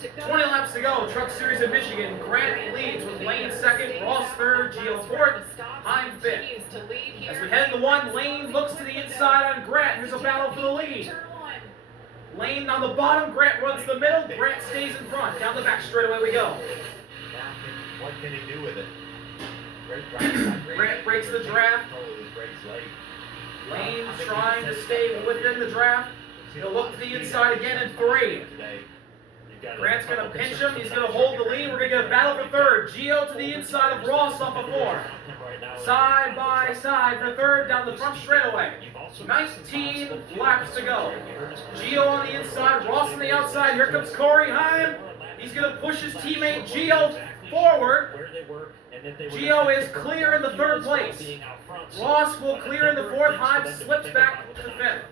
20 laps to go. Truck Series of Michigan. Grant leads with Lane second, Ross third, Gio fourth, Heim fifth. As we head into one, Lane looks to the inside on Grant. Here's a battle for the lead. Lane on the bottom, Grant runs the middle, Grant stays in front. Down the back straightaway we go. What can he do with it? Grant breaks the draft. Lane trying to stay within the draft. He'll look to the inside again in three. Grant's going to pinch him. He's going to hold the lead. We're going to get a battle for third. Gio to the inside of Ross off of four. Side by side for third down the front straightaway. 19 laps to go. Gio on the inside, Ross on the outside. Here comes Corey Heim. He's going to push his teammate Gio forward. Gio is clear in the third place. Ross will clear in the fourth. Heim slips back to the fifth.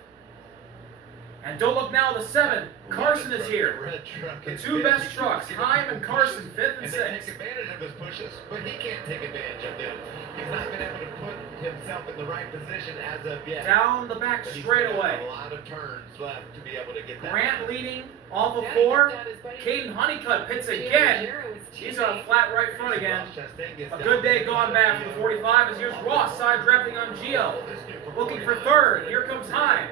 And don't look now, the 7. Carson is here. The two best trucks, Heim and Carson, 5th and 6th. Take advantage of his pushes, but he can't take advantage of them. He's not been able to put himself in the right position as of yet. Down the back straightaway. A lot of turns left to be able to get that. Grant leading off of 4. Caden Honeycutt pits again. He's on a flat right front again. A good day gone bad for the 45 as here's Ross side drafting on Gio. Looking for third. Here comes Heim.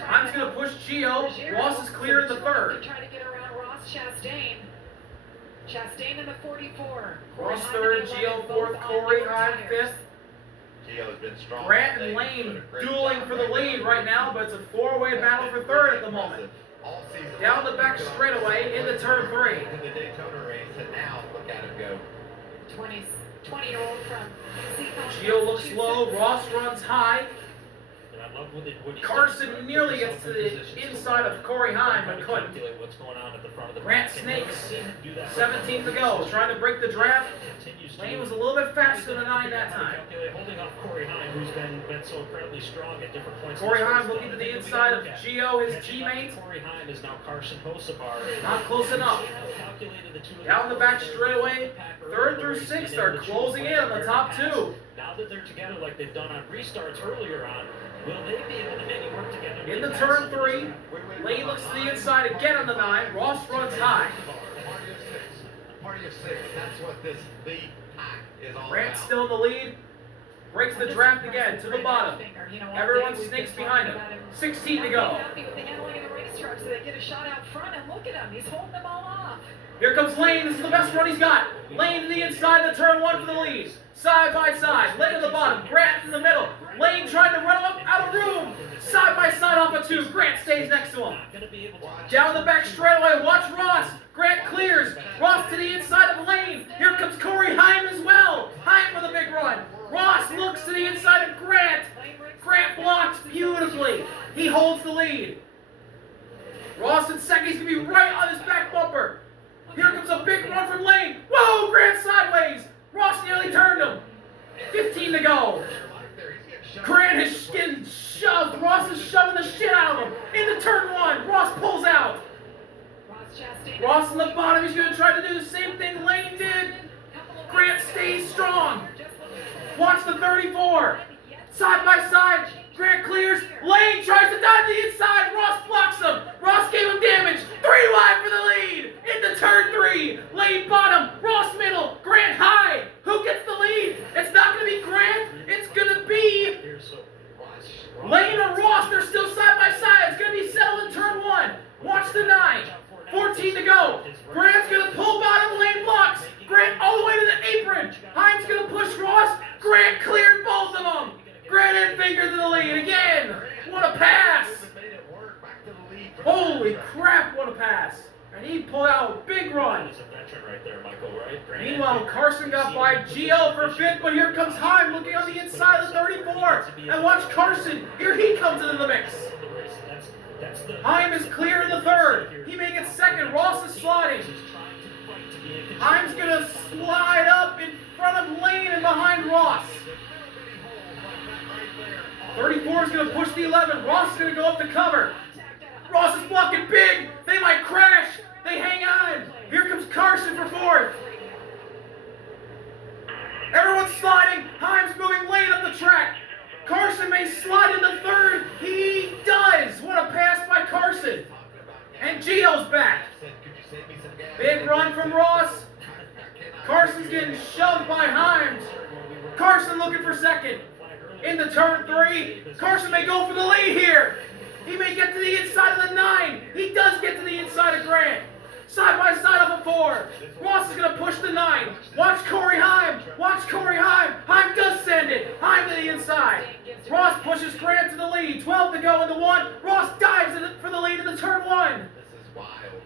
Heim's going to push Gio. Ross is clear in the third. Trying to get around Ross Chastain. Chastain in the 44. Ross third, Gio fourth, Corey Heim fifth. Gio's been strong. Grant and Lane dueling for the lead right now, but it's a four-way battle for third at the moment. Down the back straightaway into turn 3. In the Daytona race, and now look at him go. 20-year-old from Gio looks low. Ross runs high. Carson nearly gets to the inside of Corey Heim, but couldn't. Grant snakes. 17 to go. Trying to break the draft. Lane was a little bit faster than 9 that time. Holding off Corey Heim, who's been so incredibly strong at different points. Corey Heim looking to the inside of Gio, his teammate. Corey Heim is now Carson Hocevar. Not close enough. Down the back straightaway. 3rd through 6th are closing in on the top 2. Now that they're together like they've done on restarts earlier on, will they be able to maybe work together? In the turn 3, Lane looks to the inside again on the 9. Ross runs high. Party of 6, that's what this lead pack is all Grant about. still in the lead. Breaks the draft again to the bottom. Everyone snakes behind him. 16 to go. Happy with the handling of the race truck, so they get a shot out front, and look at him. He's holding them all off. Here comes Lane. This is the best run he's got. Lane to the inside of the turn 1 for the lead. Side by side. Lane in the bottom. Grant in the middle. Lane trying to run him up out of room. Side by side off of 2. Grant stays next to him. Down the back straightaway. Watch Ross. Grant clears. Ross to the inside of Lane. Here comes Corey Heim as well. Heim with a big run. Ross looks to the inside of Grant. Grant blocks beautifully. He holds the lead. Ross in second. He's going to be right on his back bumper. Here comes a big run from Lane. Whoa, Grant sideways. Ross nearly turned him. 15 to go. Grant is getting shoved. Ross is shoving the shit out of him. Into turn 1. Ross pulls out. Ross in the bottom. He's going to try to do the same thing Lane did. Grant stays strong. Watch the 34. Side by side. Grant clears. Lane tries to dive to the inside. Ross blocks him. Ross gave him damage. 3 wide for the lead. Into turn 3. Lane bottom. Ross middle. Grant high. Who gets the lead? It's not going to be Grant. It's going to be Lane or Ross. They're still side by side. It's going to be settled in turn 1. Watch the 9. 14 to go. Grant's going to pull bottom. Lane blocks. Grant all the way to the apron. Heim's going to push Ross. Grant cleared both of them. Grant and finger to the lead again. What a pass. Holy crap, what a pass. And he pulled out a big run. Meanwhile, Carson got by Gio for 5th, but here comes Heim looking on the inside of the 34. And watch Carson. Here he comes into the mix. Heim is clear in the 3rd. He may get 2nd. Ross is sliding. Heim's going to slide up in front of Lane and behind Ross. 34 is going to push the 11. Ross is going to go up the cover. Ross is blocking big. They might crash. They hang on. Here comes Carson for 4th. Everyone's sliding. Heim's moving Lane up the track. Carson may slide in the 3rd. He does. What a pass by Carson. And Gio's back. run from Ross. Carson's getting shoved by Himes. Carson looking for second. Into turn 3. Carson may go for the lead here. He may get to the inside of the 9. He does get to the inside of Grant. Side by side off a 4. Ross is going to push the 9. Watch Corey Heim. Watch Corey Heim. Heim does send it. Heim to the inside. Ross pushes Grant to the lead. 12 to go in the 1. Ross dives for the lead in the turn 1. This is wild.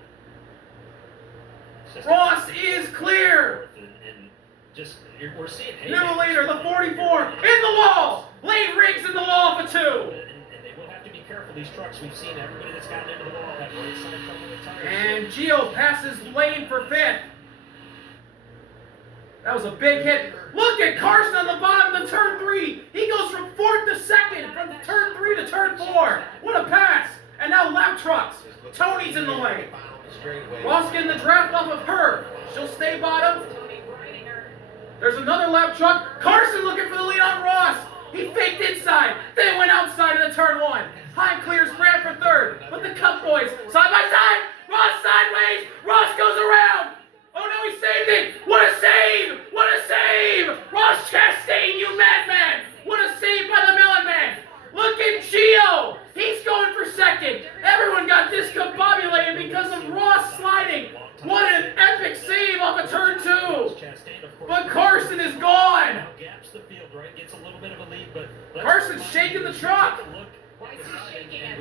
Ross is clear. And just we're seeing New leader, the 44, in the wall. Lane Riggs in the wall for 2. And they will have to be careful. These trucks, we've seen everybody that's gotten into the wall have race signs on the tires. And Gio passes Lane for 5th. That was a big hit. Look at Carson on the bottom of turn 3. He goes from 4th to 2nd, from turn 3 to turn 4. What a pass. And now lap trucks. Tony's in the way. Ross getting the draft off of her. She'll stay bottom. There's another lap truck. Carson looking for the lead on Ross. He faked inside, then went outside in the turn 1. Heim clears Grant for 3rd. But the Cup boys, side by side. Ross sideways. Ross goes around. Oh no, he saved it. What a save. What a save. Ross Chastain, you madman. What a save by the Melon Man. Look at Gio. He's going for 2nd. Everyone got discombobulated because of Ross sliding. What an epic save off of turn 2. But Carson is gone. Gaps the field, right? Gets a little bit of a lead, but Carson's shaking the truck.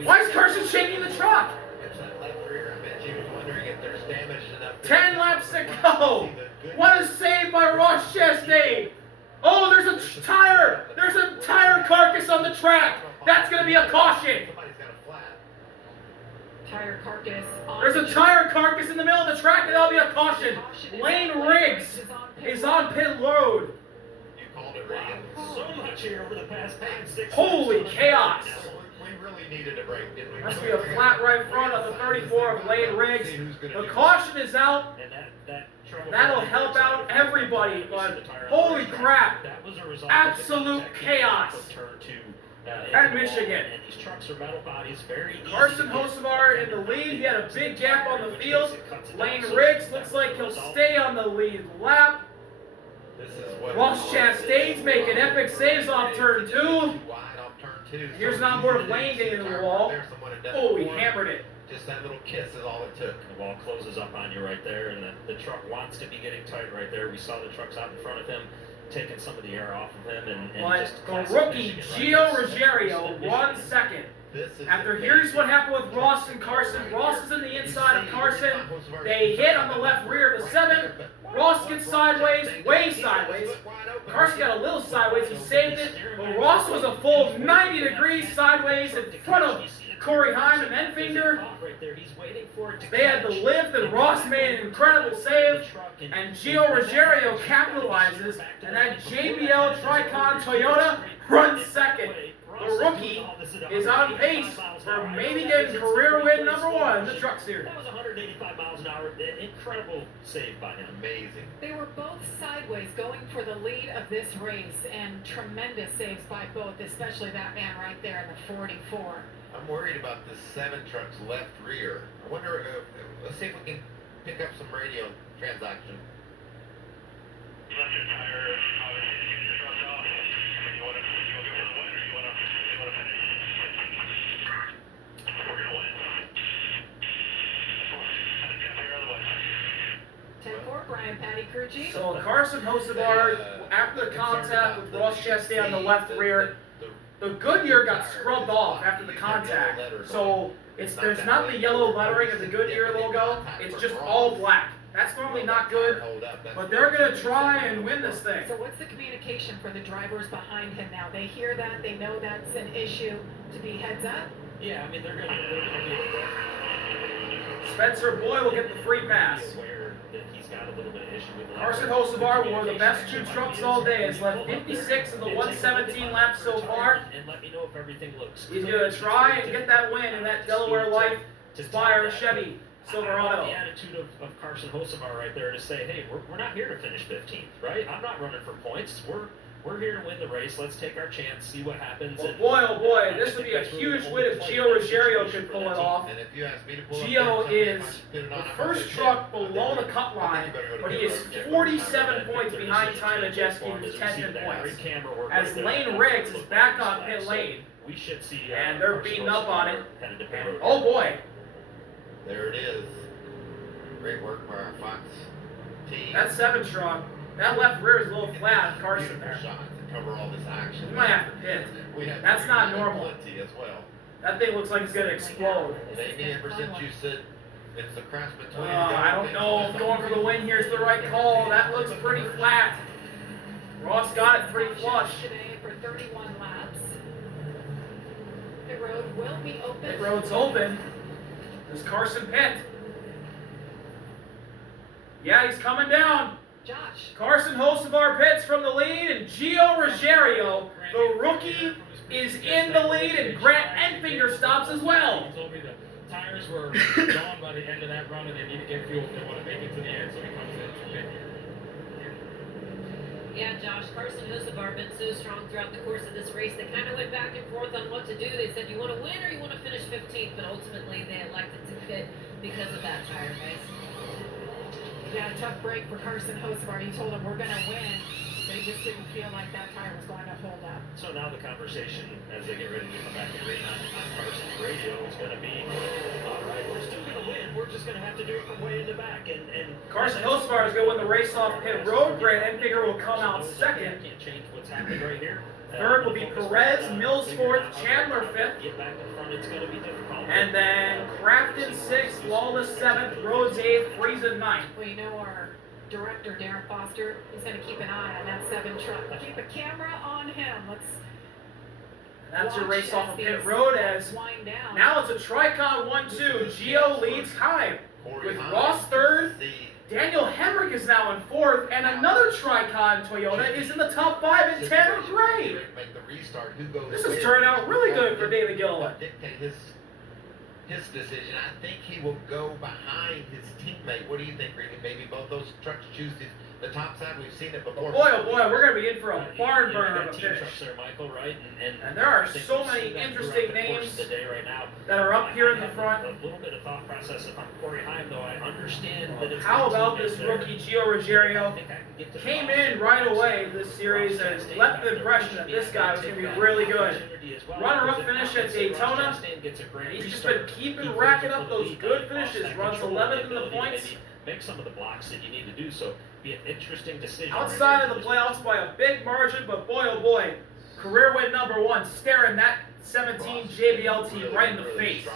Why is Carson shaking the truck? 10 laps to go. What a save by Ross Chastain. Oh, there's a tire. There's a tire carcass on the track. That's going to be a caution. Tire carcass. There's a tire carcass in the middle of the track, and that'll be a caution. Lane Riggs is on pit road. You called it, Reagan. So much here over the past 5-6. Holy chaos. We really needed a break, didn't we? Must be a flat right front on the 34 of Lane Riggs. The caution is out. And that That'll help out everybody, but holy crap. That was a result Absolute chaos at Michigan. And these trucks are metal bodies, very easy. Carson Hocevar in the lead. He had a big gap on the field. Lane Riggs looks like he'll stay on the lead lap. Ross Chastain's making epic saves off turn 2. Here's an onboard of Lane getting into the wall. Oh, he hammered it. Just that little kiss is all it took. The wall closes up on you right there, and the truck wants to be getting tight right there. We saw the trucks out in front of him, taking some of the air off of him. And But just the classic rookie, Michigan, right? Gio Ruggiero, won 2nd. After here's what happened with Ross and Carson. Ross is in the inside of Carson. They hit on the left rear of the 7. Ross gets sideways, way sideways. Carson got a little sideways. He saved it. But Ross was a full 90 degrees sideways in front of Corey Heim and Enfinger. They had the lift, and Ross made an incredible save. And Gio Ruggiero capitalizes. And that JBL Tricon Toyota runs 2nd. The rookie is on pace for maybe getting career win number 1 in the Truck Series. That was 185 miles an hour. Incredible save by him. Amazing. They were both sideways going for the lead of this race, and tremendous saves by both, especially that man right there in the 44. I'm worried about the 7 truck's left rear. I wonder, let's see if we can pick up some radio transaction. Left your tire, obviously, to get your truck off. You want to go for the win, or you want to finish? We're going to win. I can't figure otherwise. 10-4, Brian Patty Crugy. So Carson Hocevar, after the contact with Ross Chastain on the left rear, the Goodyear got scrubbed off after the contact. So there's not the yellow lettering of the Goodyear logo. It's just all black. That's normally not good, but they're going to try and win this thing. So what's the communication for the drivers behind him now? They hear that, they know that's an issue to be heads up? Yeah, I mean, they're going to Spencer Boy will get the free pass. aware that he's got a little bit of issue with Carson Hocevar wore the best 2 trucks all day. Has led 56 in the 117 laps so far. And let me know if everything looks He's going to try and get that win in that Delaware Life Spire Chevy Silverado. The attitude of Carson Hocevar right there to say, hey, we're not here to finish 15th, right? I'm not running for points. we're here to win the race. Let's take our chance, see what happens. Well, And, boy, oh boy, this would be a huge win if Gio Ruggiero could pull it off. And if you ask me to pull Gio up is the first truck below the cut line, but he is 47 points behind Ty Majeski, who's 10 points. As Lane Riggs is back on pit lane, we should see, and they're beating up on it. headed to And, pit road. oh boy, There it is. Great work by our Fox team. that 7 truck, that left rear is a little flat on Carson Beautiful there. shots and cover all this action. He might have to pit. We have That's not normal. plenty as well. That thing looks like it's going to explode. Maybe ever since you said it's the cross between. I don't know if going for the win here is the right call. That looks pretty flat. Ross got it pretty flush. Today for 31 laps. The road will be open. Pit road's open. Does Carson pit? Yeah, he's coming down. Josh. Carson Hocevar pits from the lead, and Gio Ruggiero, the rookie, is in the lead, and Grant Enfinger stops as well. He told me the tires were gone by the end of that run and they need to get fuel if they want to make it to the end, so he comes in to pit here. Yeah, Josh, Carson Hocevar been so strong throughout the course of this race. They kind of went back and forth on what to do. They said, you want to win or you want to finish 15th? But ultimately, they elected to pit because of that tire race. Yeah, tough break for Carson Hocevar. He told him we're going to win. They just didn't feel like that tire was going to hold up. So now the conversation, as they get ready to come back and rain on Carson's radio, is going to be, all right, we're still going to win. We're just going to have to do it from way in the back. And Carson Hocevar is going to win the race off pit road. Grant Enfinger will come out second. Can't change what's happening right here. Third will be Perez, Mills fourth, Chandler fifth. Get back in front, it's going to be difficult. And then Crafton sixth, Lawless seventh, Rhodes eighth, Friesen ninth. Well, you know our director, Darren Foster, he's going to keep an eye on that 7 truck. Keep a camera on him. Let's That's your watch race off as of these pit road as wind down. now it's a Tricon 1-2. Gio leads high with Ross third. Daniel Hemrick is now in fourth, and another Tricon Toyota is in the top 5 in Tanner Gray. Make the restart. Who goes This is with? turning out really good for David Gilliland. Dictate his decision. I think he will go behind his teammate. What do you think, Regan? Maybe both those trucks choose the top side. We've seen it before. Boy, oh boy, we're going to be in for a barn burner of a team finish. trucks there, Michael, right? And there are I think so we've many seen that interesting throughout the course names of the day right now. that are up here in the I have front. A little bit of thought process. If I'm Corey Heim, though, I understand that it's How my about teammate this there. rookie Gio Ruggiero? I think I can get to the Came bottom. in right away this series and left the impression that this guy was going to be really good. Runner-up finish at Daytona, and he's just been keeping racking up those good finishes. Runs 11th in the points. Make some of the blocks that you need to do, so be an interesting decision. Outside of the playoffs by a big margin, but boy oh boy, career win number 1, staring that 17 JBL team right in the face.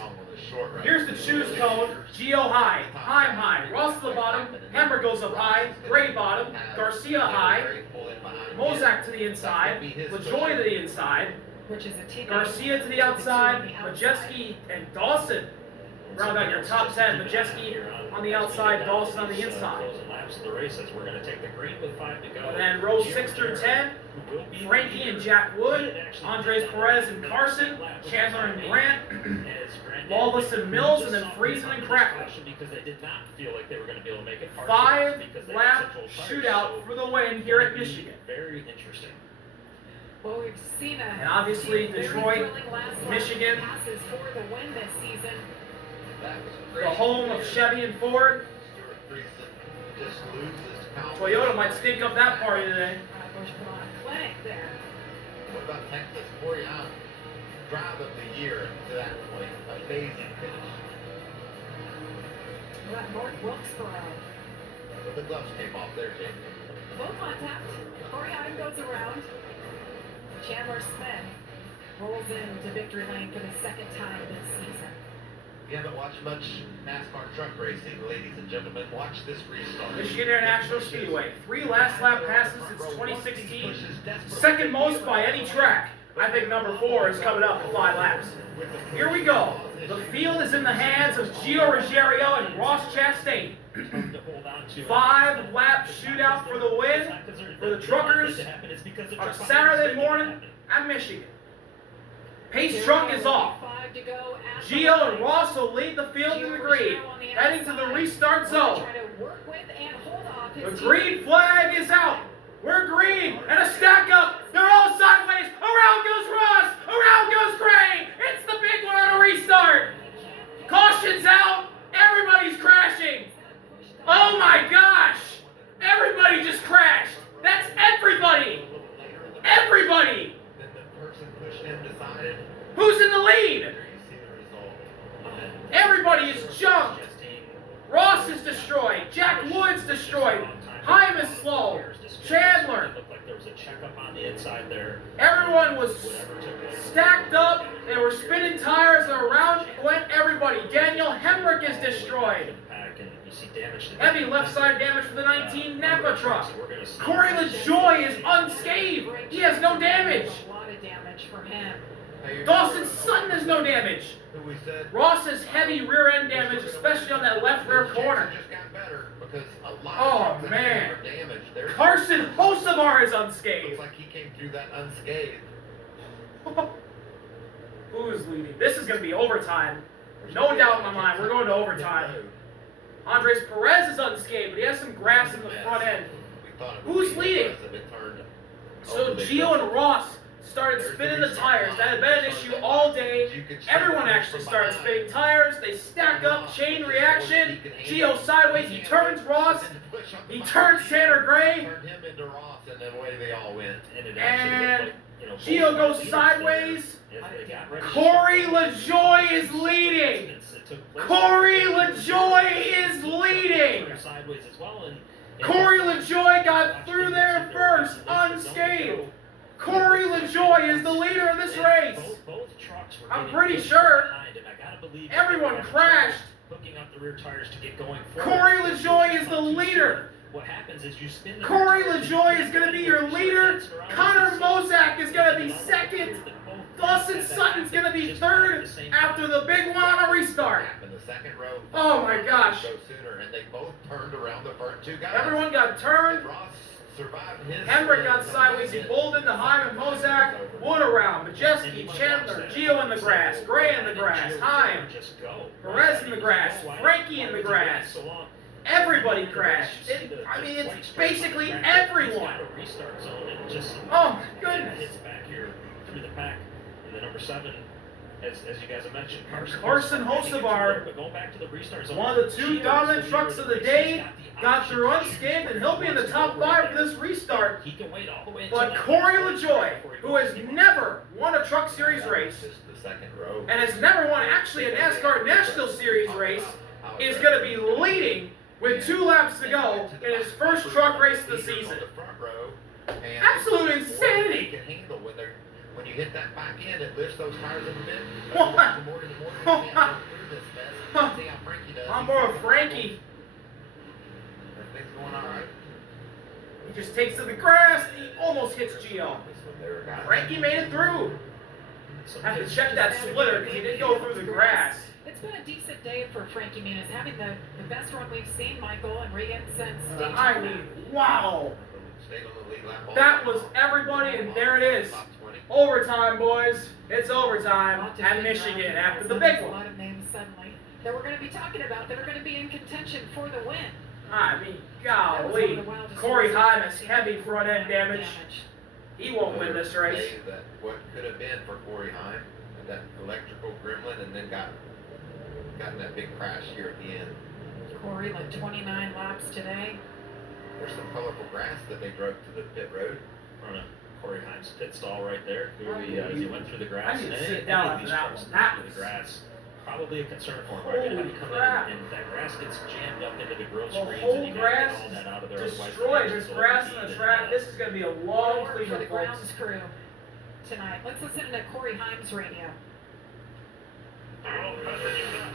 Here's the choose cone, Gio high, Heim high, Ross to the bottom, Hemmer goes up high, Gray bottom, Garcia high, Mozak to the inside, LaJoy to the inside, which is a team. Garcia to the outside, Majeski and Dawson. Round out your top 10, Majeski on the outside, Dawson on the inside. The races. We're going to take the green with 5 to go. And then rows 6 through 10, Frankie and Jack Wood, Andres Perez and Carson, Chandler and Grant, Lawless and Mills, and then Friesen and Crackle. Because they did not feel like they were going to be able to make it. 5-lap shootout for the win here at Michigan. Very interesting. Well, we've seen And obviously very Detroit, thrilling last lap Michigan, passes for the win this season. the home of Chevy and Ford. Just loses confidence. Toyota might stink up that party today. Bush put on a clinic there. What about Texas? Corey Allen, drive of the year to that point. Amazing finish. We're at North Wilkesboro. But the gloves came off there, Jake. Full contact. Corey Heim goes around. Chandler Smith rolls into victory lane for the 2nd time this season. If you haven't watched much NASCAR truck racing, ladies and gentlemen, watch this restart. Michigan International Speedway, 3 last lap passes since 2016, second most by any track. I think number 4 is coming up in 5 laps. Here we go. The field is in the hands of Gio Ruggiero and Ross Chastain. 5-lap shootout for the win for the truckers on a Saturday morning at Michigan. Pace truck is off. Gio and Ross will lead the field to the green, heading to the restart zone. The green flag is out. We're green. And a stack up. They're all sideways. Around goes Ross. Around goes Gray. It's the big one on a restart. Caution's out. Everybody's crashing. Oh my gosh. Everybody just crashed. That's everybody. Everybody. Then the person pushed him decided. Who's in the lead? You see the result. Everybody is jumped. Ross is destroyed. Jack Wood's destroyed. Heim is slow. Chandler. Looked like there was a checkup on the inside there. Everyone was Whatever took place. stacked up. They were spinning tires, and around went everybody. Daniel Hemrick is destroyed. Pack, and you see damage to Heavy left side damage for the 19 Napa truck. Corey LaJoy is unscathed. He has no damage. A lot of damage for him. Dawson Sutton has no damage. Who we said. Ross has heavy rear end damage, especially on that left rear corner. Just got better because a lot Oh, of man. are damaged. There's Carson Hocevar is unscathed. looks like he came through that unscathed. Who's leading? This is going to be overtime. No doubt in my mind. We're going to overtime. Andres Perez is unscathed, but he has some grass in the front end. We thought it Who's would be leading? impressive. It turned So overly Gio and aggressive. Ross started spinning the tires. That had been an issue all day. Everyone actually started spinning tires. They stack up, chain reaction. Gio sideways, he turns Ross. He turns Tanner Gray. Turned him into Ross, and then away they all went. And it actually looked And like, Gio both goes leaders sideways. there, if they got ready to Corey shut LaJoy is down, leading. it took place. Corey LaJoy is leading. Sideways as well, and Corey LaJoy got through there first, unscathed. Corey LaJoy is the leader of this race. Both trucks were I'm getting pretty pushed sure behind, and I gotta believe that everyone they were having crashed. trouble hooking up the rear tires to get going forward. Corey LaJoy is the leader. What happens is you spin the Corey rear tires, LaJoy you is going to be spin your the leader. tires around Connor the Mozak is going to be side. second. Both Dawson had that Sutton's going to be just third at the same after time. the big one on a restart. In the second row. Oh my gosh. Go sooner, and they both turned around the first two guys. Everyone got turned. Ross survived his. Hemrick got sideways. He bowled into Heim and Mozak. Wood around. Majeski, Chandler, Gio in the grass. Gray in the grass. Heim. Just go. Perez in the grass. Frankie in the grass. So long. Everybody crashed. I mean, it's basically everyone. Oh, my goodness. Hits back here through the pack. And the number 7, as you guys have mentioned, Carson Hocevar, but going back to the restart zone, one of the two dominant trucks of the day, got through unscathed, and he'll be in the top 5 for this restart. He can wait all the way But Corey LaJoy, who has never won a Truck Series race, Just the second row. and has never won actually a NASCAR National Series race, is going to be leading with 2 laps to go in his first truck race of the season. Absolute insanity. You can handle when you hit that back end, it lifts those tires in a bit. What? See how Frankie does. I'm more of Frankie. Everything's going all right. He just takes to the grass, and he almost hits Gio. Frankie made it through. Have to check that splitter because he didn't go through the grass. It's been a decent day for Frankie Muniz, having the best run we've seen, Michael and Regan, since I mean, wow. Stayed on the lead lap all That the way. was everybody, and there it is. Top 20. Overtime, boys. It's overtime Lot to at figure Michigan out. after the So big there's a one. lot of names suddenly that we're going to be talking about that are going to be in contention for the win. I mean, golly. Corey Heim has heavy front end damage. He won't win this race. Say that what could have been for Corey Heim, and that electrical gremlin, and then got in that big crash here at the end. Corey, like 29 laps today. There's some colorful grass that they drove to the pit road. On a Corey Himes pit stall right there. Clearly, as he went through the grass. I need to and sit any down of after these that trucks one. that That go through was- the grass. Probably a concern for him, right? Gonna have Holy to come crap. in, and that grass gets jammed up into the grill The screens, whole and you grass gotta get all that out of there. otherwise destroyed. the There's engines grass will on the overheat track. and, This is going to be a long Work for cleanup, the folks. grounds crew tonight. Let's listen to Corey Himes' radio. Well, message is that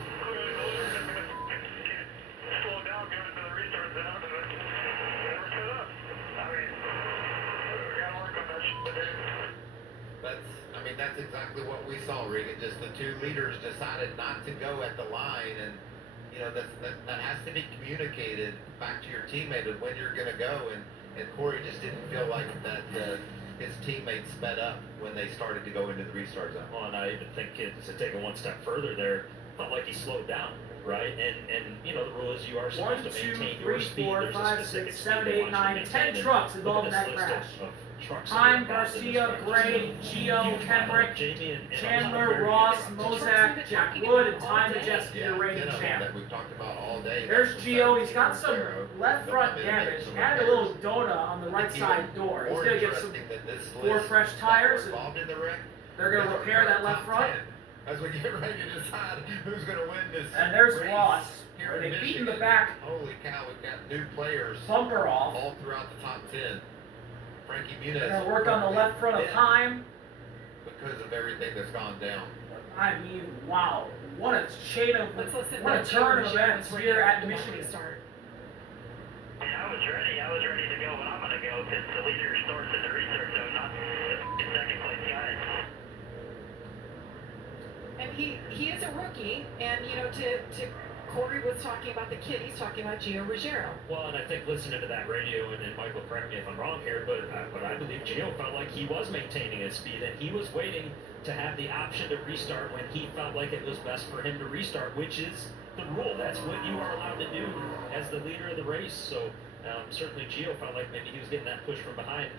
slow down, give it to the restart zone, and then never set up. I mean, we gotta work on that shit today. That's exactly what we saw, Regan. Just the two leaders decided not to go at the line, and that has to be communicated back to your teammate of when you're going to go. And Corey just didn't feel like that his teammates sped up when they started to go into the restart zone. Well, and I even think to take it one step further there, felt like he slowed down. right? And you know, the rule is you are 1, supposed to 2, maintain your 3, speed. 4, There's a 5, specific 6, speed 7, they 8, want you to 9, maintain, 10 trucks and involved in look at that this list crash. of trucks that Time, are involved in this Garcia, crash. Gray, Gio, Huge Henrik, Jamie and a lot of Chandler, very Ross, good trucks. Mozak, Jack Wood, and Time Majeski, Yeah, your 10 reigning of them champ. that we've talked about all day. There's That's Gio. the He's got some left front damage and a little donut on the right side door. He's going to get some 4 fresh tires. And involved in the wreck. they're going to repair that left front. As we get ready to decide who's going to win this. And there's race Ross. here in They've beaten the Michigan. back Holy cow, we've got new players bumper off. all throughout the top 10. Frankie Muniz. They're going to work on the left front of Time. Because of everything that's gone down. I mean, wow. What a chain of, Let's listen what a to turn of Jim events before here you at go to Michigan. restart. Yeah, I was ready to go when I'm going to go because the leader starts at the restart zone, not the second place guys. And he is a rookie, and you know, to Corey was talking about the kid, he's talking about Gio Ruggiero. Well, and I think listening to that radio, and Michael, correct me if I'm wrong here, but I believe Gio felt like he was maintaining his speed, and he was waiting to have the option to restart when he felt like it was best for him to restart, which is the rule. That's what you are allowed to do as the leader of the race. So certainly Gio felt like maybe he was getting that push from behind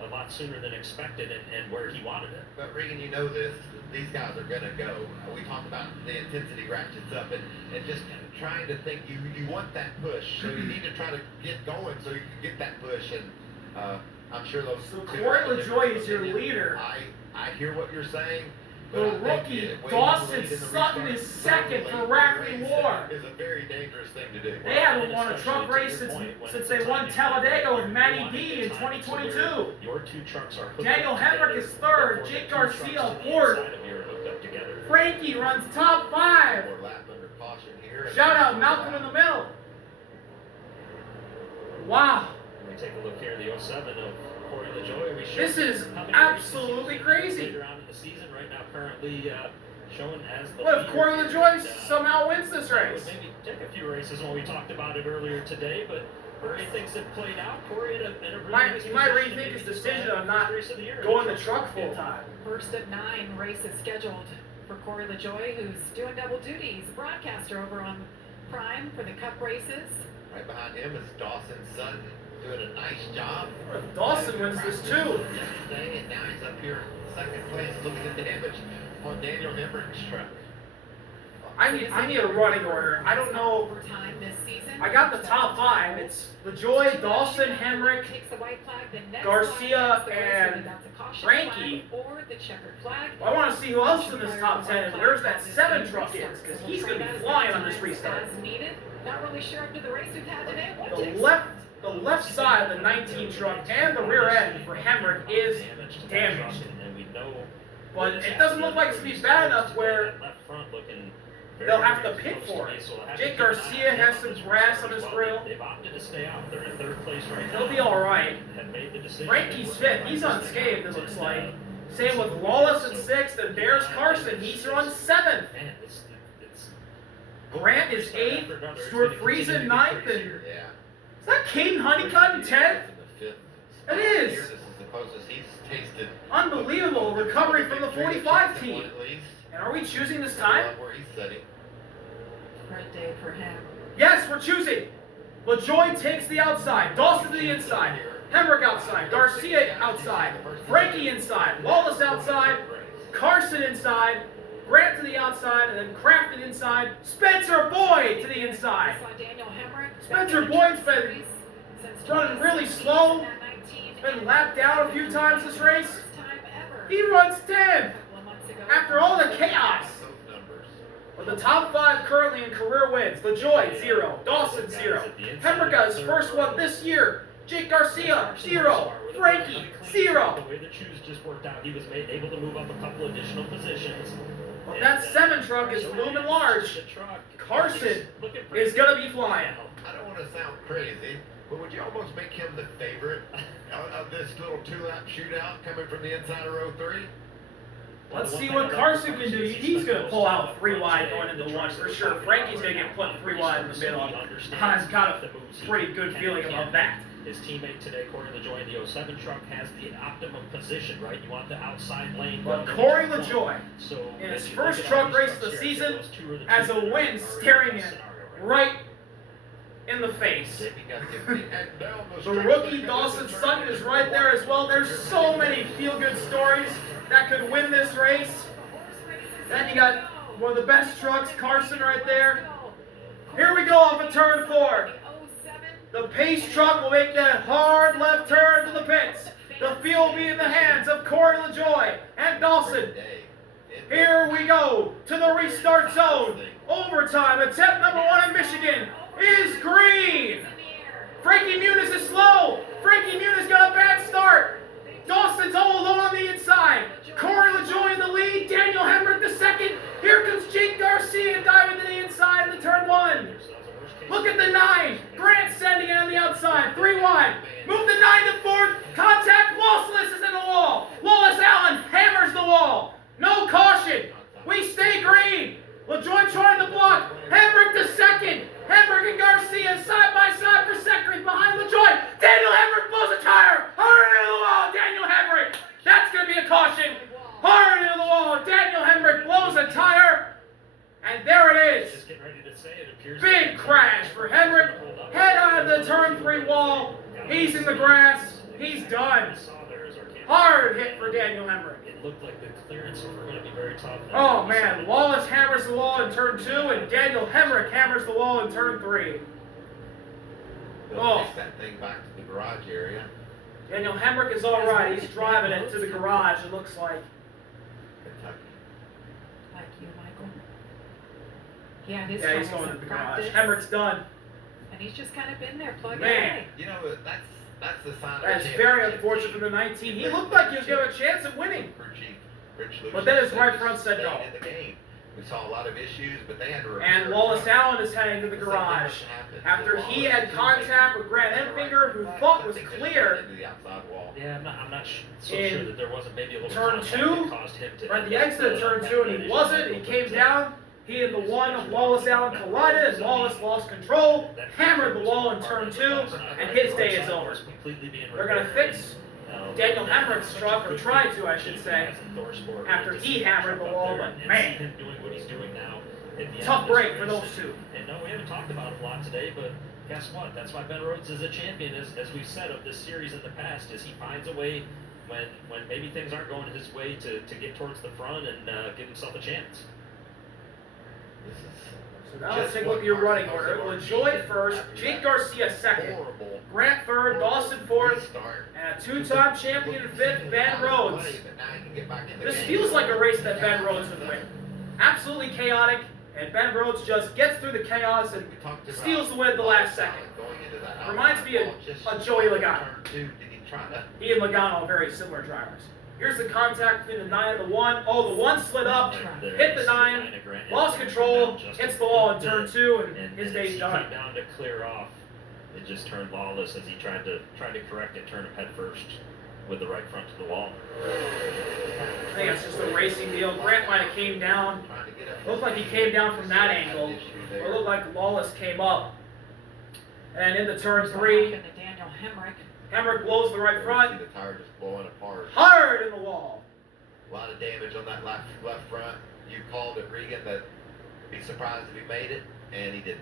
a lot sooner than expected and where he wanted it. But Regan, you know this. These guys are going to go. We talked about the intensity ratchets up and just trying to think you want that push. So you need to try to get going so you can get that push. And I'm sure those. So Corey LaJoie is your leader. I hear what you're saying. The rookie, Dawson Sutton, is second for Rackley War. Is a very dangerous thing to do. They haven't won a truck race since they won Talladega with Matty D in 2022. Your 2 trucks are hooked Daniel up Henrik together is third, before Jake the 2 trucks Garcia on the fourth. inside of you are hooked up together. Frankie runs top 5. More lap under caution here. Shout out Malcolm in the middle. Wow. When we take a look here, the 07 of Corey LaJoie. We This showed is how many absolutely races crazy. Later on in the season, right now, currently showing as the What if leader. Corey LaJoie And, somehow wins this I race? would maybe take a few races when we talked about it earlier today, but the way things have played out, Corey in a really nice He might position to rethink his maybe decision decide on not race of the year. going the truck full time. First of 9 races scheduled for Corey LaJoie, who's doing double duty. He's a broadcaster over on Prime for the Cup races. Right behind him is Dawson Sutton doing a nice job. What if Dawson wins this too? Yesterday, and now he's up here second place. Look at the damage on Daniel Henrik's truck. I need a running order. I don't know. Overtime this season. I got the top 5. It's LaJoie, Dawson, Henrik, Takes the white flag, the next Garcia, flag is the race, and whether that's a caution Frankie. flag or the checkered flag. I want to see who else in this top 10 and where's that 7 truck is, because he's going to be flying on this restart. As needed. Not really sure after the race we've had today. What to The left side of the 19 truck and the rear end for Henrik is damaged. And we know But it doesn't look like it's going to be bad enough where left front looking they'll have to pit for it. Jake Garcia has some grass on his grill. They've opted to stay out. They're in 3rd place right now. He'll be alright. Have made the decision. Frankie's 5th. He's unscathed, it looks like. Same with Wallace in 6th, and there's Carson. He's on 7th. Man, it's Grant is 8th. Stewart Friesen 9th. And is Yeah. that Caden Honeycutt in 10th? It is. This is the closest he's tasted. Unbelievable recovery from the 45 team. At least. And are we choosing this I time? love where he's sitting. Great day for him. Yes, we're choosing. LaJoie takes the outside. Dawson to the inside. Henrik outside. Garcia outside. Frankie inside. Wallace outside. Carson inside. Grant to the outside. And then Crafton inside. Spencer Boyd to the inside. We saw Daniel Henrik. Spencer Boyd's been running really slow. Been lapped down a few times this race. First time ever. He runs 10th. A couple of months ago. After all the chaos. Those numbers. With the top 5 currently in career wins. LaJoie, 0. Dawson, 0. Henrik got his first one this year. Jake Garcia, 0. Frankie, 0. The way the choose just worked out, he was able to move up a couple additional positions. Well, that 7 truck is looming large. The truck Carson is going to be flying. I don't want to sound crazy, but would you almost make him the favorite of this little 2-lap shootout coming from the inside of row 3? Let's see what Carson can do. He's going to pull out 3 wide going into 1 for sure. Frankie's going to get put 3 wide in the middle. I've got a pretty good feeling about that. his teammate today, Corey LaJoie, in the 07 truck, has the optimum position, right? You want the outside lane. But going Corey into each LaJoie, one. So in his when you first look at truck all these race of trucks the here, season, those two are the two has a that are win in staring this him scenario right in the face. The rookie Dawson Sutton is right there as well. There's so many feel-good stories that could win this race. Then you got one of the best trucks, Carson, right there. Here we go off of turn 4. The Pace truck will make that hard left turn to the pits. The field will be in the hands of Corey LaJoie and Dawson. Here we go to the restart zone. Overtime, attempt number 1 in Michigan is green. Frankie Muniz is slow. Frankie Muniz got a bad start. Dawson's all alone on the inside. Corey LaJoie in the lead. Daniel Hemrick the second. Here comes Jake Garcia diving to the inside of the turn 1. Look at the 9. Grant sending it on the outside. 3 wide. Move the 9 to 4th. Contact. Lossless is in the wall. Wallace Allen hammers the wall. No caution. We stay green. LaJoie trying to block. Hemrick the second. Hemrick and Garcia side by side for second behind LaJoie. Daniel Hemrick blows a tire. Hard into the wall. Daniel Hemrick. That's going to be a caution. Hard into the wall. Daniel Hemrick blows a tire. And there it is. Big crash for Hemrick. Head out of the turn 3 wall. He's in the grass. He's done. Hard hit for Daniel Hemrick. It looked like the clearances were going to be very tough. Oh man, Wallace hammers the wall in turn 2 and Daniel Hemrick hammers the wall in turn 3. They'll take that thing back to the garage area. Daniel Hemrick is alright. He's driving it to the garage, it looks like. Kentucky. Like you, Michael. Yeah, his Yeah, he's troubles going to in the garage. practice, Hemrick's done. and he's just kind of been there plugging Man. away. You know, that's the sign of That's a very championship unfortunate for team. the 19. He looked like he was given a chance at winning. Rich But then his Lucas right front said stayed no. in the game. We saw a lot of issues, but they had to repair And the Wallace truck. Allen is heading to the garage. After he had contact with Grant Enfinger, who thought was clear. Into the outside wall. Yeah, I'm not so In sure that there wasn't maybe a little turn contact 2, that caused him to Right at the exit of turn 2, and he wasn't. He came down. He and the 1 of Wallace Allen collided, and Wallace lost control, hammered the wall in turn 2, and his day is over. They're going to fix Daniel Hemrick's truck, or try to, I should say, after he hammered the wall, but man, tough break for those two. And no, we haven't talked about him a lot today, but guess what? That's why Ben Rhodes is a champion, as we've said of this series in the past, is he finds a way when maybe things aren't going his way to get towards the front and give himself a chance. So now let's take a look at your running order. LaJoie first, Jake Garcia second, Grant third, Dawson fourth, and a 2-time champion fifth, Ben Rhodes. This feels like a race that Ben Rhodes would win. Absolutely chaotic, and Ben Rhodes just gets through the chaos and steals the win at the last second. Reminds me of Joey Logano. He and Logano are very similar drivers. Here's the contact between the 9 and the 1. Oh, the 1 slid up, hit the 9, lost control, hits the wall in turn 2, and his day's done. Came down to clear off. It just turned lawless as he tried to correct it, turn him head first with the right front to the wall. I think it's just a racing deal. Grant might have came down. Looked like he came down from that angle. Or it looked like Lawless came up. And into turn 3, Daniel Hemrick. Hemrick blows the right front. The tire just blowing apart. Hard in the wall. A lot of damage on that left front. You called it, Regan, that be surprised if he made it, and he didn't.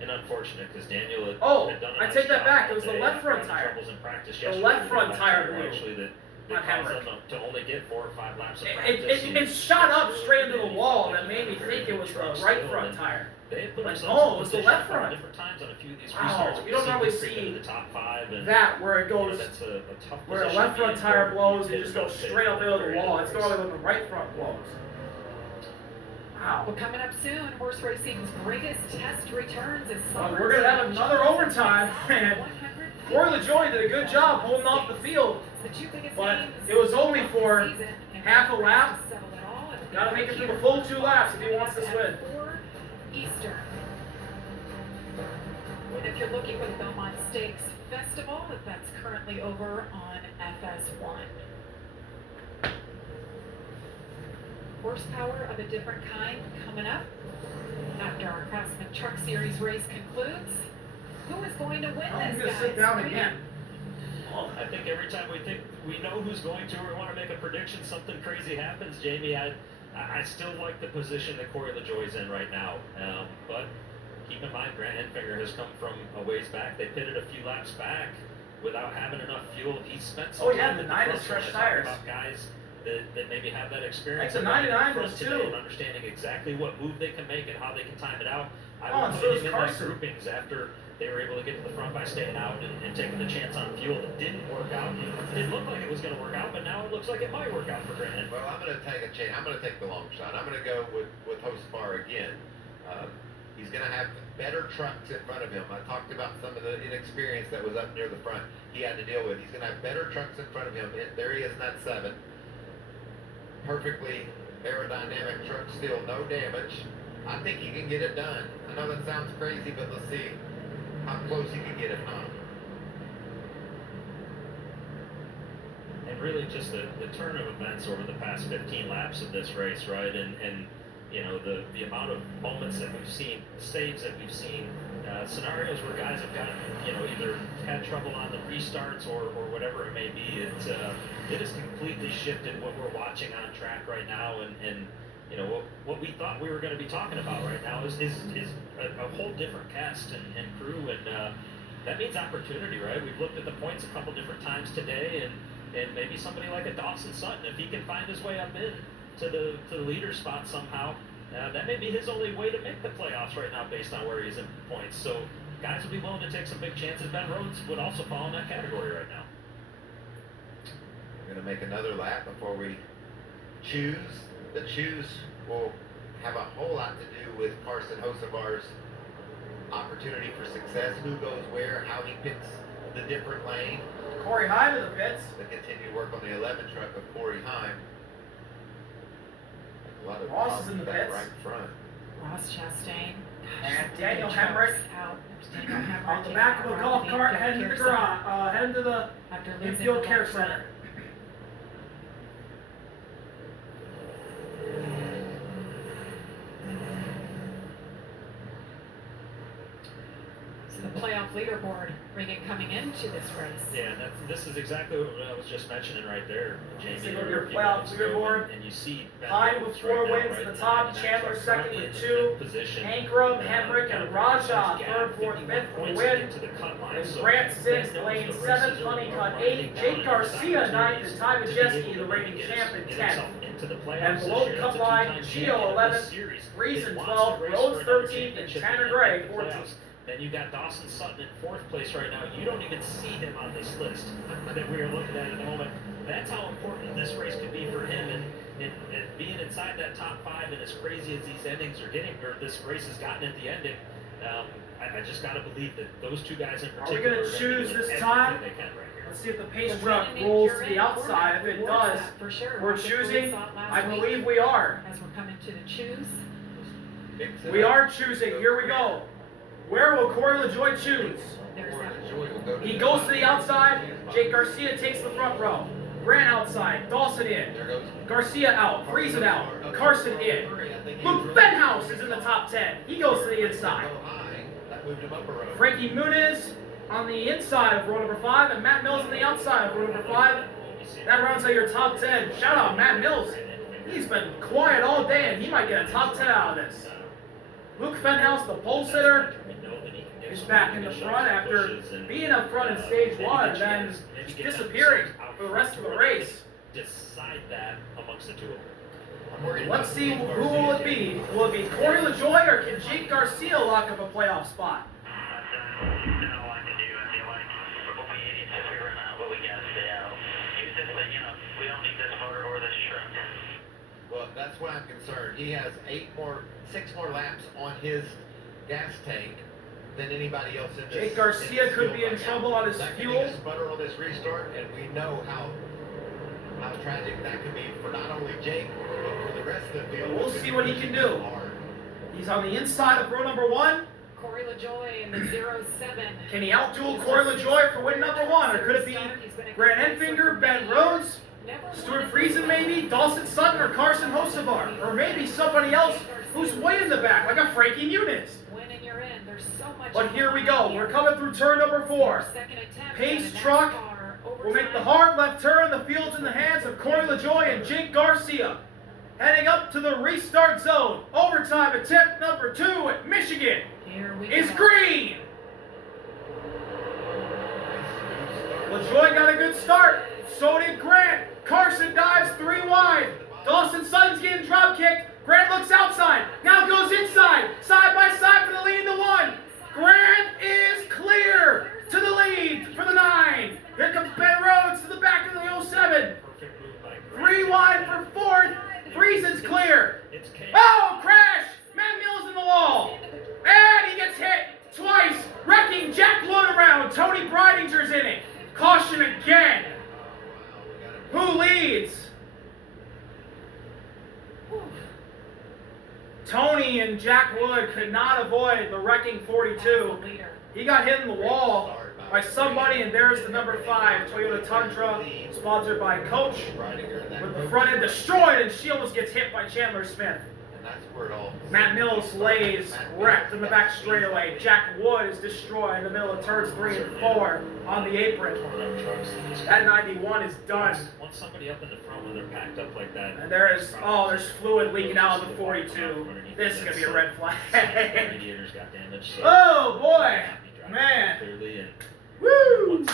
And unfortunate because Daniel had, Oh, had done a I nice take that job back. all It was the day. left front Had tire. troubles in practice The yesterday left with front that tire blew. actually that Not caused Hemrick. them to only get 4 or 5 laps of practice. It shot up straight into the wall. That made me think it was the right front tire. They had put Like, themselves oh, in it was the position left front. different times on a few of these Wow, restarts. you We don't see normally them creep see into the top 5 and that where it goes, that's a tough where a position left to front be in tire for blows, a it just goes straight up into the wall. It's normally when the right front blows. Wow. Well, coming up soon, horse racing's greatest test returns is Well, we're going to have another overtime, and Corey LaJoie did a good job holding off the field, but it was only for half a lap. Got to make it through the full 2 laps if he wants this win. Eastern. And if you're looking for the Belmont Stakes Festival, that's currently over on FS1. Horsepower of a different kind coming up after our Craftsman Truck Series race concludes. who is going to win I'm this, gonna guys? sit down Regan? again. Oh, I think every time we think we know who's going to, or we want to make a prediction, something crazy happens. Jamie, I still like the position that Corey LaJoie's in right now. But keep in mind, Grant Enfinger has come from a ways back. They pitted a few laps back without having enough fuel. He spent some Oh, yeah, time the in 9 front is fresh when I talk tires. about guys that maybe have that experience. Like the and 99 front does today too. and understanding exactly what move they can make and how they can time it out. I Oh, would and put so him does in Carson. that groupings after they were able to get to the front by staying out and taking the chance on fuel that didn't work out. It didn't look like it was going to work out, but now it looks like it might work out for Grant. Well, I'm going to take a chance. I'm going to take the long shot. I'm going to go with Hosefar again. He's going to have better trucks in front of him. I talked about some of the inexperience that was up near the front he had to deal with. He's going to have better trucks in front of him. There he is in that 7. Perfectly aerodynamic truck still, no damage. I think he can get it done. I know that sounds crazy, but let's see how close he can get it done. And really just the turn of events over the past 15 laps of this race, right? And you know, the amount of moments that we've seen, saves that we've seen, scenarios where guys have gotten, you know, either had trouble on the restarts or whatever it may be. It has completely shifted what we're watching on track right now, and you know, what we thought we were going to be talking about right now is a whole different cast and crew, and that means opportunity, right? We've looked at the points a couple different times today, and maybe somebody like a Dawson Sutton, if he can find his way up in to the leader spot somehow, that may be his only way to make the playoffs right now based on where he's in points. So guys will be willing to take some big chances. Ben Rhodes would also fall in that category right now. We're going to make another lap before we choose. The choose will have a whole lot to do with Carson Hosevar's opportunity for success, who goes where, how he picks the different lane. Corey Heim in the pits. To continue to work on the 11 truck of Corey Heim. A lot of Ross is in the back pits. right in front. Ross Chastain. And Daniel Hemrick Out. There's Daniel Hemrick on the back of a golf cart heading to the garage, heading to the After losing infield the care left front. center. So the playoff leaderboard, Regan, coming into this race. Yeah, this is exactly what I was just mentioning right there, Jamie. See, look at There your are a few playoff minutes ago, leaderboard. and you see Ben Heim Rhodes with 4 right now, wins right at the in top, that Chandler truck, second currently with in 2, fifth position. Ankrum, Hemrick, and Raja third, 4th, 5th for the win. And Grant 6th, Lane 7th, Honeycutt 8th, Jake Garcia 9th, and Ty Majeski, the reigning champ, in 10th. And below the cut line, Gio 11th, Friesen 12th, Rhodes 13th, and Tanner Gray 14th. Then you got Dawson Sutton in 4th place right now. You don't even see him on this list that we are looking at the moment. That's how important this race could be for him, and being inside that top 5, and as crazy as these endings are getting, or this race has gotten at the ending, I just got to believe that those 2 guys in particular gonna are choose doing this everything time? they can right here. Let's see if the pace truck rolls to the outside. If it does, For sure. we're Rocket choosing. Police out last I week believe we are. As we're coming to the choose. Picks it We up. are choosing. Here we go. Where will Corey LaJoie choose? There's Corey that. LaJoie will go to He goes to the outside. Jake Garcia takes the front row. Grant outside. Dawson in. There goes Garcia out. Friesen out. Carson in. Luke Fenhouse is in the top 10. He goes to the inside. Go high. That moved him up a row. Frankie Muniz on the inside of row number 5, and Matt Mills on the outside of row number 5. That rounds out your top 10. Shout out Matt Mills. He's been quiet all day, and he might get a top 10 out of this. Luke Fenhouse, the pole sitter, is back in the front after being up front in stage 1 and then disappearing for the rest of the race. Decide that amongst the 2 of them. I'm worried Let's about see, Jake who will it Garcia. be? Will it be Corey LaJoie or can Jake Garcia lock up a playoff spot? Been a lot to do, I feel like. We'll be idiots if we run out, but we gotta stay out. Use this thing, we don't need this motor or this truck. Well, that's why I'm concerned. He has 6 more laps on his gas tank than anybody else in this. Jake Garcia in this could field be in right now. trouble on his That could fuel. be a sputter on this restart, and we know how tragic that could be for not only Jake, but for the rest of the field. We'll It's see gonna what be he can pushing do. hard. He's on the inside of row number 1. Corey LaJoie in the 07. Can he outduel Corey LaJoie for win number 1? Or could it be Grant Enfinger, Ben Rhodes, Stewart Friesen maybe, Dawson Sutton, or Carson Hosevar? Or maybe somebody else who's way in the back, like a Frankie Muniz. When and you're in. There's so much. But here we go. We're coming through turn number 4. Second attempt Pace at a truck NASCAR will make the overtime. hard left turn. The field's in the hands of Corey LaJoy and Jake Garcia. Heading up to the restart zone. Overtime attempt number 2 at Michigan Here we is go. green. LaJoy got a good start. So did Grant. Carson dives 3 wide. Dawson Sutton's getting drop kicked. Grant looks outside. Now goes inside. Side by side for the lead to 1. Grant is clear to the lead for the 9. Here comes Ben Rhodes to the back of the 07. Perfect move by 3 wide for 4th. Friesen's clear. It's chaos. Oh, crash! Matt Mills in the wall. And he gets hit twice, wrecking Jack Wood around. Tony Bridinger's in it. Caution again. Who leads? Tony and Jack Wood could not avoid the wrecking 42. He got hit in the wall by somebody, and there's the number 5 Toyota Tundra, sponsored by Coach, with the front end destroyed, and she almost gets hit by Chandler Smith. And that's where it all. Matt Mills lays wrecked in the back straightaway. Jack Wood is destroyed in the middle of turns 3 and 4 on the apron. That 91 is done. Once somebody up in the front when they're packed up like that. And there's fluid leaking out of the 42. This is gonna be a red flag. Radiators got damaged. So Oh boy, man. Clearly, and Woo!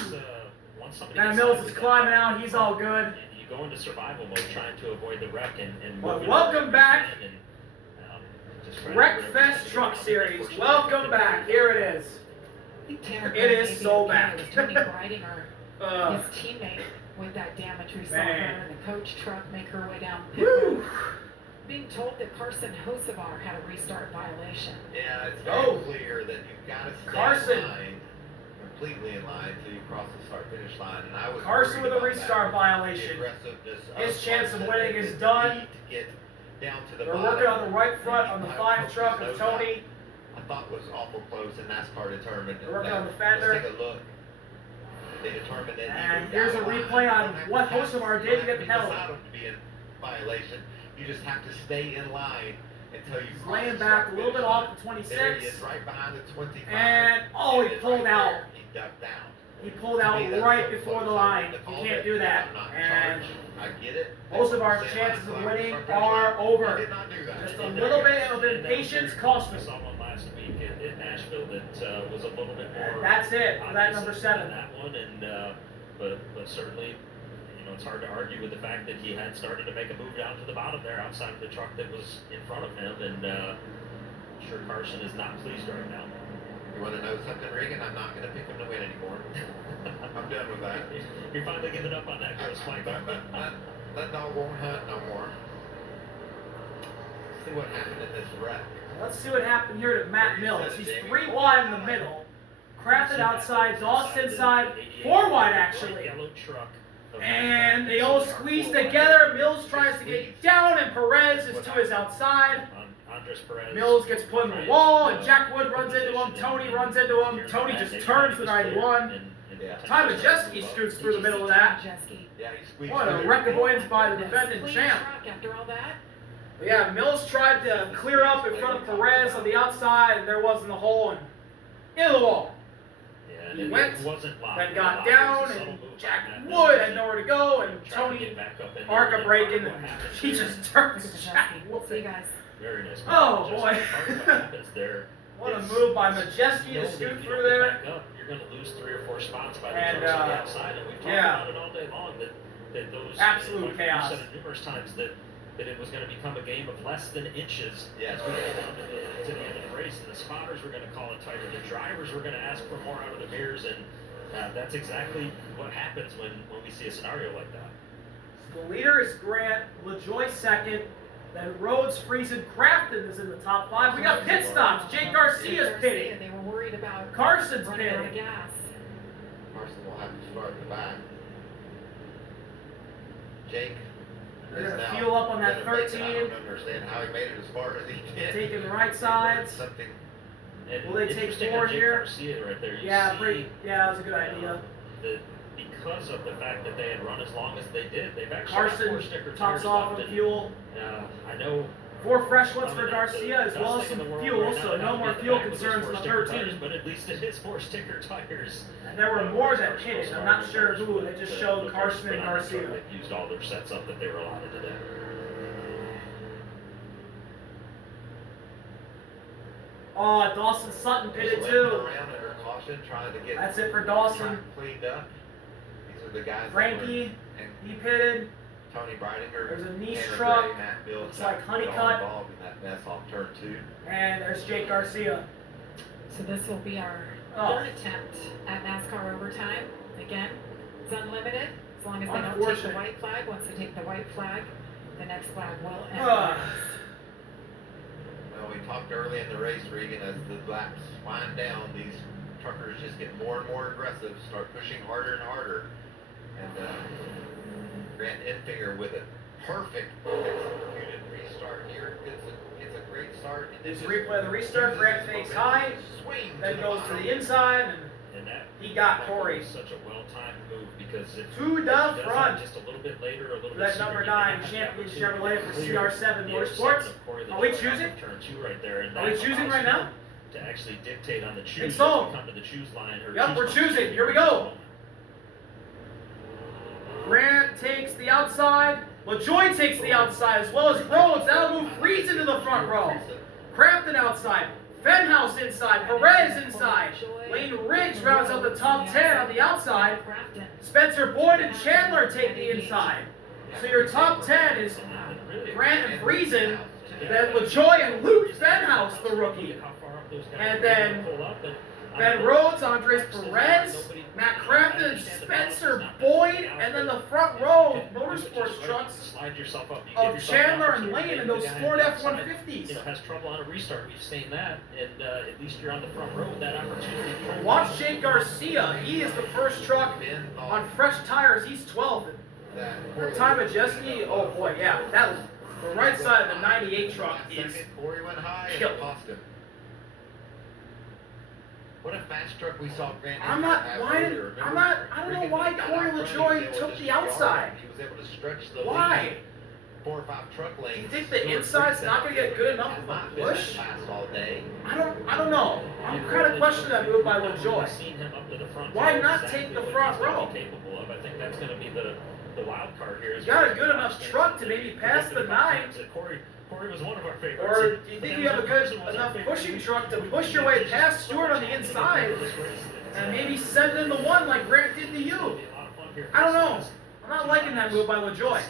once somebody Matt gets Mills out is of the climbing car, out. He's all good. You go into survival mode trying to avoid the wreck and Well, moving welcome around back. and, just trying to Wreckfest whatever- Truck Series. Welcome back. Here it is. I think Tanner It is may be so okay back. with Tony Breidinger, his teammate, with that damage we saw her Man. and the coach truck make her way down pit Woo! road. Being told that Carson Hosevar had a restart violation. Yeah, it's very Oh. clear that you've got to stay Carson. in line, completely in line until you cross the start-finish line. And I was Carson with worried a about restart that. violation. The aggressiveness His chance of Carson winning and is the done. need to get down to the They're bottom. working on the right front on the I 5 hope truck he of knows Tony. that. I thought was awful close in NASCAR determined. They're working that. on the fender. Let's take a look. They determined that he And was here's out a of line. replay You on don't have what to pass- Hosevar you did don't to have get to held. beside him to be in violation. You just have to stay in line until you He's cross laying the back a start little bit finish off line. the There he 26. is, right behind the 25. And, oh, he And pulled right out. there, He ducked down. He pulled out To me, that's right so before the close. line. I You called can't it. do that. I'm not in And charge. I get it. most of our Stand chances line, of climb, winning front finish are line. over. I did not do that. Just a little bit of impatience cost We us. saw one last week in Nashville that was a little bit more. And that's it for that obvious number than 7. That one, and but certainly, it's hard to argue with the fact that he had started to make a move down to the bottom there outside of the truck that was in front of him, and I'm sure Carson is not pleased right now. You want to know something, Regan? I'm not going to pick him to win anymore. I'm done with that. You're finally giving up on that, Chris Michael. That dog won't hunt no more. See what happened in this wreck. Let's see what happened here to Matt Mills. He's 3 wide in the middle. Crafted outside, Dawson inside, 4 wide actually. Yellow truck. And they all squeeze together. Mills tries to get down, and Perez is to his outside. Andres Perez. Mills gets put in the wall, and Jack Wood runs into him. Tony runs into him. Tony just turns the 91. Ty Majeski scoots through the middle of that. Majeski. Yeah, he squeezed What a through. wreck avoidance by the defending Clean champ. truck after all that. But yeah, Mills tried to clear up in front of Perez on the outside, and there wasn't a hole, and into the wall. Yeah, He and went, it wasn't locked. then It got was down, a subtle and move by Jack Matt Wood Mills. had nowhere to go, and Trying to Tony get back up in there, arca and breaking, what and happens he there. just turns Look at Jack Majeski. Wood. See you guys. Very nice. Oh, Just boy. part of what happens there What a is move by Majeski you to know, scoot if you through don't get there. back up, you're going to lose 3 or 4 spots by the And, trucks on the outside, and we've talked yeah. about it all day long that those Absolute like chaos. You said it numerous times that it was going to become a game of less than inches Yes. as we get down to the end of the race, and the spotters were going to call it tighter. The drivers were going to ask for more out of the mirrors, and that's exactly what happens when we see a scenario like that. The leader is Grant, LaJoy second, then Rhodes, Friesen, Crafton is in the top 5. We got pit stops. Jake Garcia's pitting. They were worried about Carson's running out of pitting. gas. Carson will have to start in the back. Jake. They're is gonna now fuel up on that gonna make it. 13. I don't understand how he made it as far as he did. Taking the right He sides. learned something. And Will they take interesting on forward Jake here? Garcia right there. You Yeah, see, that was a good idea. that because of the fact that they had run as long as they did, they've actually got Carson 4 sticker tops tires off left, on and, fuel. I know 4 fresh ones for Garcia, as well as some fuel, so no more fuel concerns on the 13. But at least it is 4 sticker tires. And there were more that pitted. I'm not sure who. They just showed Carson and Garcia. They've used all their sets up that they were allotted to do. Oh, Dawson Sutton pitted Just too. limping around under caution, trying to get That's it for Dawson. track cleaned up. These are the guys. that Frankie, were- and he pitted. Tony Breidinger. There's a niche Tanner truck. Gray, Matt Mills, Looks like got all Honeycutt. involved in that mess off turn 2. And there's Jake Garcia. So this will be our Oh. third attempt at NASCAR overtime. Again, it's unlimited as long as they don't take the Unfortunate. white flag. Once they take the white flag, the next flag will end. Ah. Well, we talked early in the race, Regan, as the laps wind down, these truckers just get more and more aggressive, start pushing harder and harder. And Grant Enfinger with a perfect executed restart here. It's a great start. And This just replay of the restart, uses Grant his fakes momentum high, to swing then goes to bottom. the inside, And that He got Corey. was such a well-timed move because if To the if he does that front. just a little bit later, a little bit that sooner, number he 9 may have champion the Chevrolet for clear CR7 the Motorsports. intercept of Corey Are we Littleton choosing? off of Turn 2 right there, and Are we that choosing allows right now? him to actually dictate on the choose. It's all. as we come to the choose line. Or Yep, choose we're line. choosing. Here we go. Grant takes the outside. LaJoy takes the outside, as well as Rhodes. That'll move Friesen to the front row. Crafton outside. Fenhouse inside. Perez inside. Lane Riggs rounds out the top 10 on the outside. Spencer Boyd and Chandler take the inside. So your top 10 is Grant and Friesen, then LaJoy and Luke Fenhouse, the rookie. And then Ben Rhodes, Andres Perez, Matt Crafton, and Spencer Boyd, and then the front row motorsports trucks of Chandler and Lane in those Ford F-150s. Has trouble on a restart. We've seen that, and at least you're on the front row with that opportunity. Watch Jake Garcia. He is the first truck on fresh tires. He's 12th. For Ty Majeski, oh boy, yeah, that was the right side of the 98 truck is Corey went high and killed. cost him. What a fast truck we saw Grant. I'm not, have why did, earlier. I'm Remember, not, I don't know Regan why got Corey out front, he LaJoy was able to took just the yard outside. it. He was able to stretch the Why? lead 4 or 5 truck lanes. Do you think the inside's not gonna get good enough of a push? Fast all day. I don't know. I'm kind of questioning that move by LaJoy. Why not take the front row? Capable of. I think that's going to be the wild card here. You got a good enough truck to maybe pass the 9. Corey was one of our favorites. Or do you think you have a good enough pushing truck to push your way past Stewart on the inside and maybe send in the 1 like Grant did to you? I don't know. I'm not liking that move by LaJoy.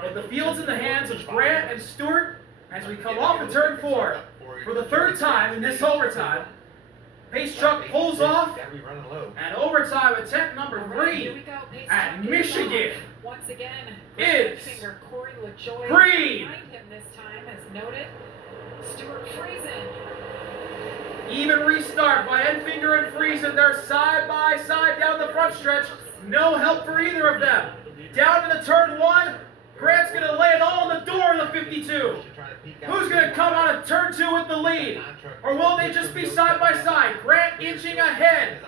But the field's in the hands of Grant and Stewart as we come off of turn 4 for the 3rd time in this overtime. Pace truck pulls off, Gotta be running low. and overtime attempt number 3 at Michigan Once again, is Corey LaJoy Green. behind him this time, as noted. Stewart Friesen. Even restart by Enfinger and Friesen. They're side by side down the front stretch. No help for either of them. Down to the turn 1. Grant's going to lay it all on the door in the 52. Who's going to come out of turn 2 with the lead? Or will they just be side by side? Grant inching ahead.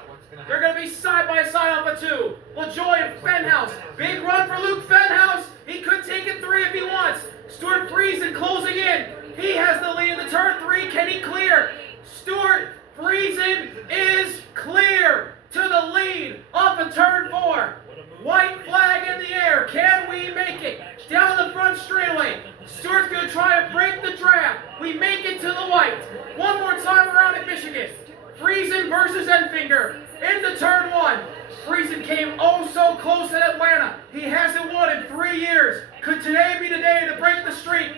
They're going to be side by side off of 2. LaJoy and Fenhouse. Big run for Luke Fenhouse. He could take it 3 if he wants. Stewart Friesen closing in. He has the lead in the turn 3. Can he clear? Stewart Friesen is clear to the lead off of turn 4. White flag in the air. Can we make it? Down the front straightaway. Stewart's going to try and break the draft. We make it to the white. One more time around at Michigan. Friesen versus Enfinger. Into turn 1. Friesen came oh so close at Atlanta. He hasn't won in 3 years. Could today be the day to break the streak?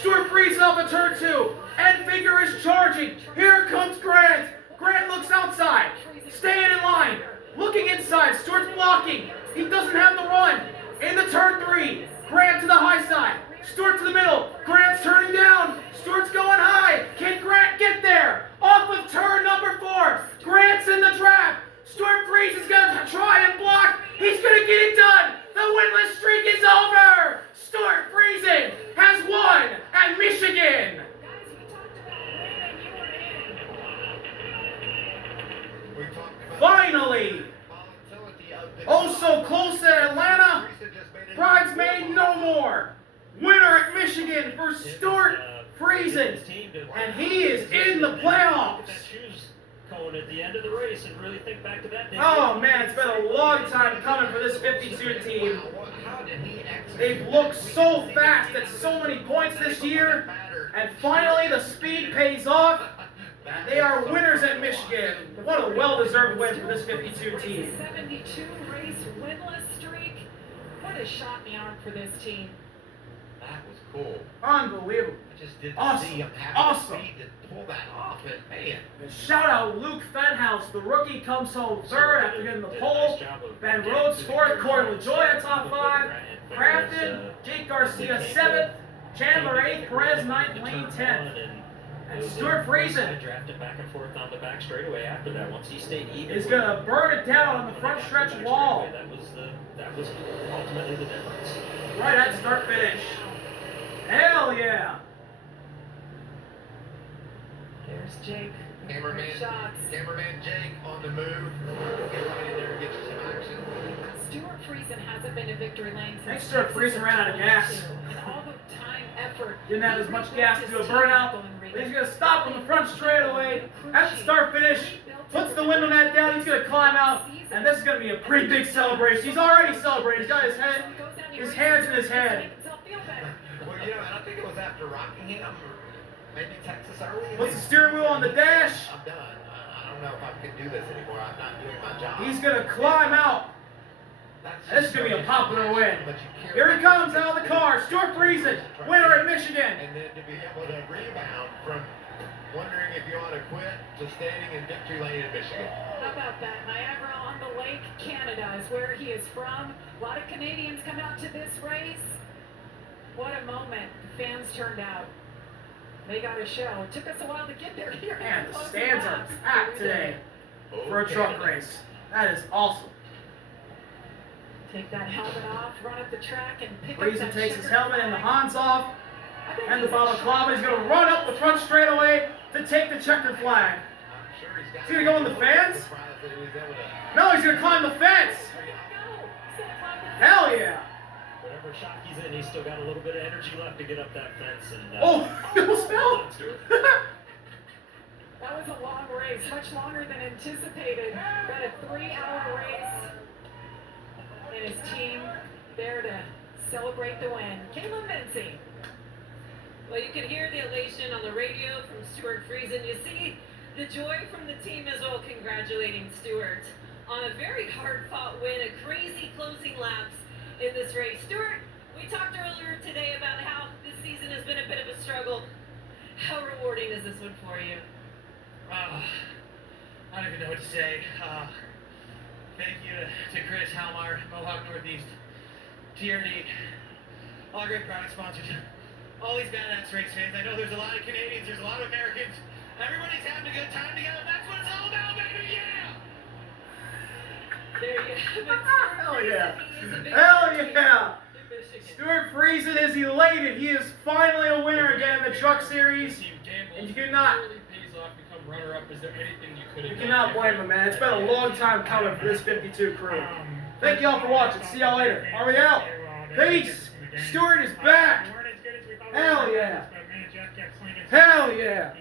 Stewart Friesen off of turn 2. Enfinger is charging. Here comes Grant. Grant looks outside. Staying in line. Looking inside. Stewart's blocking. He doesn't have the run. Into turn 3. Grant to the high side. Stewart to the middle. Grant's turning down. Stewart's going high. Can Grant get there? Off of turn number 4. Grant's in the trap. Stewart Friesen's going to try and block. He's going to get it done. The winless streak is over. Stewart Friesen has won at Michigan. We talked about Finally. volatility of the Oh so close at Atlanta. Bridesmaid no more. winner at Michigan for Stewart Friesen. And he is in the playoffs. Cone at the end of the race and really think back to that. Oh man, it's been a long time coming for this 52 team. How did he execute? They've looked so fast at so many points this year, and finally the speed pays off. They are winners at Michigan. What a well-deserved win for this 52 team. 72 race winless streak. What a shot in the arm for this team. That was cool. Unbelievable. I just didn't Awesome. see him have Awesome. the speed to pull that off, and man. And shout out Luke Fenhouse, the rookie, comes home third after getting the pole. Ben Rhodes fourth, Corey LaJoy top 5. Crafton, Jake Garcia 7th, Chandler 8th, Perez 9th, Lane 10th. And Stewart Friesen drafted back and forth on the back straightaway after that. Once he stayed even, is going to burn it down on the front stretch wall. That was ultimately the difference. Right at start finish. Hell yeah. There's Jake. Cameraman, Shots. cameraman Jake on the move. Get right in there and get you some action. Stewart Friesen hasn't been in victory lane since Thanks, Stewart Friesen ran out of gas. And all the time, effort. Didn't have as much gas to do a burnout. But he's going to stop on the front straightaway at the start finish. Puts the window net down. He's going to climb out. And this is going to be a pretty big celebration. He's already celebrating. He's got his hands in his head. Well, you know, and I think it was after Rockingham or maybe Texas early. Puts the steering wheel on the dash. I'm done. I don't know if I can do this anymore. I'm not doing my job. He's going to climb out. This is going to be a popular win. Here he comes out of the car. Stewart Friesen, winner at Michigan. And then to be able to rebound from wondering if you ought to quit to standing in victory lane in Michigan. How about that? Niagara on the Lake, Canada is where he is from. A lot of Canadians come out to this race. What a moment. The fans turned out. They got a show. It took us a while to get there. Here Man, the stands are packed today for a truck race. That is awesome. Take that helmet off, run up the track, and pick up Friesen that takes his checkered helmet and the flag. Hans off. I bet And the he's a balaclava. He's going to run up the front straightaway to take the checkered flag. I'm sure he's got Is he gonna go in the fans? surprised that he was able to. No, he's going to climb the fence. Hell yeah. Whatever shock he's in, he's still got a little bit of energy left to get up that fence. And Oh, he almost fell. That was a long race, much longer than anticipated. About a 3-hour race. And his team there to celebrate the win. Caleb Mincy. Well, you can hear the elation on the radio from Stewart Friesen. You see the joy from the team as well, congratulating Stewart on a very hard-fought win, a crazy closing laps in this race. Stewart, we talked earlier today about how this season has been a bit of a struggle. How rewarding is this one for you? I don't even know what to say. Thank you to Chris Halmar, Mohawk Northeast, TRD, all great product sponsors, all these badass race fans. I know there's a lot of Canadians, there's a lot of Americans. Everybody's having a good time together. That's what it's all about, baby. Yeah! There you have it. Hell yeah. He is a big Hell winner yeah. in Michigan. Stuart Friesen is elated. He is finally a winner again in the Truck Series. And you cannot blame him, man. It's been a long time coming for this 52 crew. Thank y'all for watching. See y'all later. Are we out? Peace. Stewart is back. Hell yeah. Hell yeah.